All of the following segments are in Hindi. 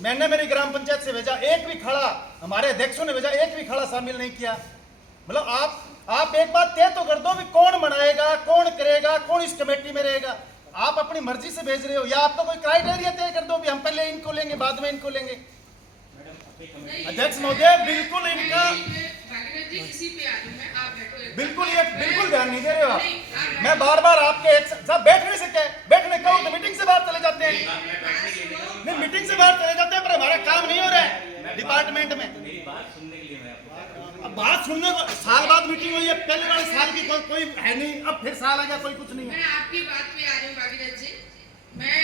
मैंने मेरी ग्राम पंचायत से भेजा, एक भी खड़ा हमारे अध्यक्षों ने भेजा, एक भी खड़ा शामिल नहीं किया। मतलब आप एक बात तय तो कर दो भी कौन बनाएगा, कौन करेगा, कौन इस कमेटी में रहेगा। आप अपनी मर्जी से भेज रहे हो, या आपका कोई क्राइटेरिया तय कर दो भी हम पहले इनको लेंगे बाद में इनको लेंगे। अध्यक्ष महोदय बिल्कुल इनका बिल्कुल ये बिल्कुल ध्यान नहीं दे रहे हो आप। मैं बार बार आपके साहब बैठने से क्या, बैठने कहो तो मीटिंग से बाहर चले जाते हैं। नहीं, मीटिंग से बाहर चले जाते हैं पर हमारा काम नहीं हो रहा है डिपार्टमेंट में। अब बात सुनने को साल बाद मीटिंग हुई है, पहले वाले साल की कोई है नहीं, अब फिर साल आ गया कोई कुछ नहीं है। मैं आपकी बात पे आ रही हूँ भागीरथ जी, मैं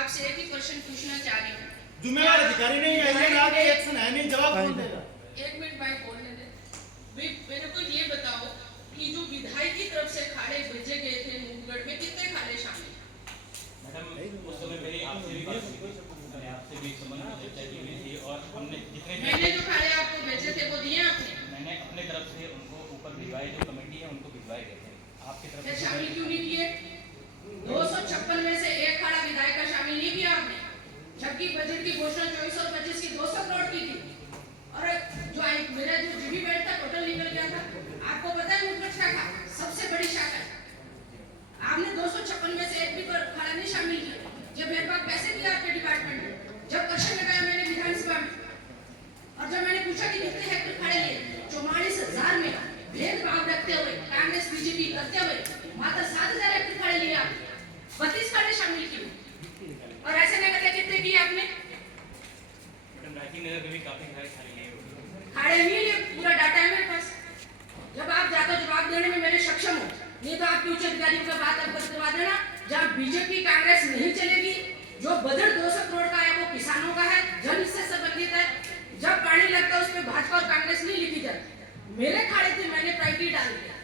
आपसे एक ही क्वेश्चन पूछना चाह रही हूँ। जिम्मेदार अधिकारी नहीं है, ये आगे एक्शन है नहीं, जवाब कौन देगा? एक मिनट भाई बोलने दे। मेरे को ये बताओ कि जो विधायक की तरफ से खाड़े भेजे गए थे नूरगढ़ में, कितने खाड़े शामिल? मैडम उस समय मेरी आपसे भी बात हुई थी, मैंने आपसे भी संबंध में चर्चा की हुई थी और हमने जितने मैंने जो खाड़े आपको भेजे थे वो दिए आपने? मैंने अपने तरफ से उनको ऊपर भिजवाए, जो कमेटी है उनको भिजवाए गए थे। आपकी तरफ से शामिल क्यों नहीं किए? 256 में से एक खाड़ा विधायक का शामिल नहीं किया आपने, जबकि बजट की घोषणा 24 और 25 की 200 करोड़ की थी। और जो मेरा जो जीबी बेड था टोटल निकल गया था। आपको पता है मुख्य शाखा सबसे बड़ी शाखा है, आपने 256 में से एक भी खाड़ा नहीं शामिल किया। जब मेरे पास पैसे दिए आपके डिपार्टमेंट ने, जब क्वेश्चन लगाया मैंने विधानसभा में, और जब मैंने पूछा कि कितने हेक्टेयर खाड़े लिए, 44,000 में भेदभाव रखते हुए कांग्रेस बीजेपी करते हुए मात्र 7,000 हेक्टेयर खाड़े लिए आपने, 32 खाड़े शामिल किए। और ऐसे नगर के कितने किए आपने? मैडम राजीव नगर में भी काफी सारे खाड़े नहीं लिए, पूरा डाटा है मेरे पास। जब आप जाते जवाब देने में मेरे सक्षम हो, नहीं तो आपके उच्च अधिकारियों का बात अवगत करवा देना। जहाँ बीजेपी कांग्रेस नहीं चलेगी, जो बजट 200 करोड़ का है वो किसानों का है, जन इससे संबंधित है। जब पानी लगता है उसमें भाजपा और कांग्रेस नहीं लिखी जाती। मेरे खाड़े थे, मैंने प्रायोरिटी डाल दिया,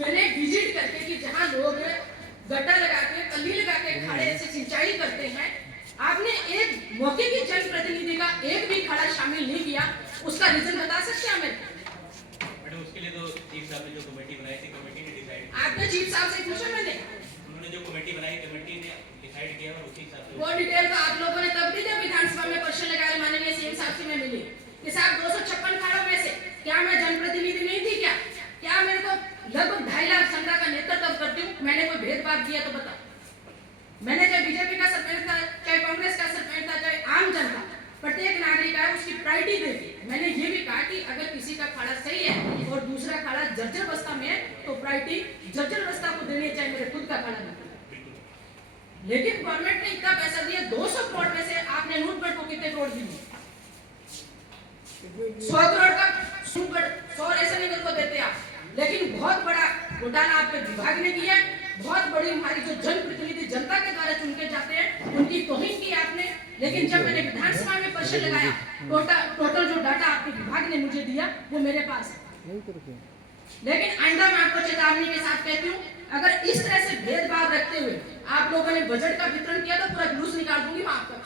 मैंने विजिट करके कि जहाँ लोग गड्ढा लगा के कली लगा के खाड़े से सिंचाई करते हैं, आपने एक मौके की जनप्रतिनिधि का एक भी खाड़ा शामिल नहीं किया। उसका रीजन बता सकते हैं हमें? मैडम उसके लिए तो चीफ साहब ने जो कमेटी बनाई थी, कमेटी ने डिसाइड, आपने चीफ साहब से पूछा? मैंने उन्होंने जो कमेटी बनाई, कमेटी ने डिसाइड किया और उसी हिसाब से वो डिटेल तो आप लोगों ने तब दी जब विधानसभा में क्वेश्चन लगाया माननीय सीएम साहब से मैं मिली कि साहब 256 खाड़ों में से क्या मैं जनप्रतिनिधि नहीं थी? क्या मेरे को लगभग 2.5 लाख संख्या का नेतृत्व करती हूँ? मैंने कोई भेदभाव किया तो बताओ। मैंने चाहे बीजेपी का सरपंच था, चाहे कांग्रेस का सरपंच था, चाहे आम जनता, प्रत्येक नागरिक है उसकी प्रायोरिटी देती। मैंने ये भी कहा कि अगर किसी का खाड़ा सही है और दूसरा खाड़ा जर्जर अवस्था में है तो प्रायोरिटी जर्जर अवस्था को देनी चाहिए, मेरे खुद का खाड़ा नहीं। लेकिन गवर्नमेंट ने इतना पैसा दिया, 200 करोड़ में से आपने नूरगढ़ को कितने करोड़ दिए? 100 करोड़ का नूरगढ़ 100 ऐसे नगर को देते आप। लेकिन बहुत बड़ा घोटाला आपके विभाग ने किया, बहुत बड़ी हमारी जो जनप्रतिनिधि जनता के द्वारा चुन के जाते हैं उनकी तौहीन की आपने। लेकिन जब मैंने विधानसभा में क्वेश्चन लगाया, टोटल जो डाटा आपके विभाग ने मुझे दिया वो मेरे पास है। लेकिन आइंदा मैं आपको चेतावनी के साथ कहती हूँ, अगर इस तरह से भेदभाव रखते हुए आप लोगों ने बजट का वितरण किया तो पूरा जुलूस निकाल दूंगी मैं आपका।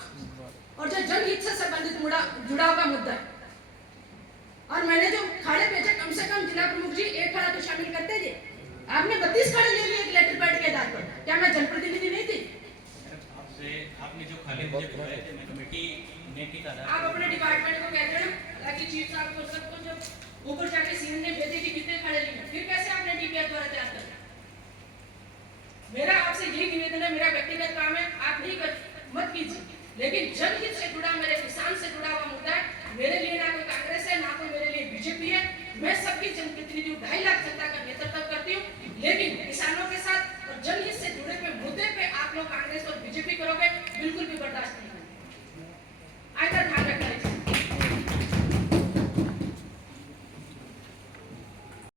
और जो जनहित से संबंधित जुड़ाव का मुद्दा है, और मैंने जो खाड़े भेजे कम से कम जिला प्रमुख जी एक खाड़ा तो शामिल करते थे। आपने 32 खाड़े ले लिए एक लेटर पैड के आधार पर। क्या मैं जनप्रतिनिधि नहीं थी? आपने जो खाली मुझे भिजवाए थे, मैं कमेटी ने की था। आप अपने डिपार्टमेंट को कहते हैं ताकि चीफ साहब को सबको जब ऊपर जाके सीएम ने भेजे कि कितने खाड़े लिए, फिर कैसे आपने डीपीआर द्वारा तैयार कर? मेरा आपसे यही निवेदन है, मेरा व्यक्तिगत काम है, आप नहीं कर मत कीजिए। लेकिन जनहित से जुड़ा, मेरे किसान से जुड़ा हुआ मुद्दा है। मेरे लिए ना कोई कांग्रेस है, ना कोई मेरे लिए बीजेपी है। मैं सबकी जनप्रतिनिधि 2.5 लाख जनता का नेतृत्व करती हूँ। लेकिन किसानों के साथ और जनहित से जुड़े हुए मुद्दे पे आप लोग कांग्रेस और बीजेपी करोगे, बिल्कुल भी बर्दाश्त नहीं।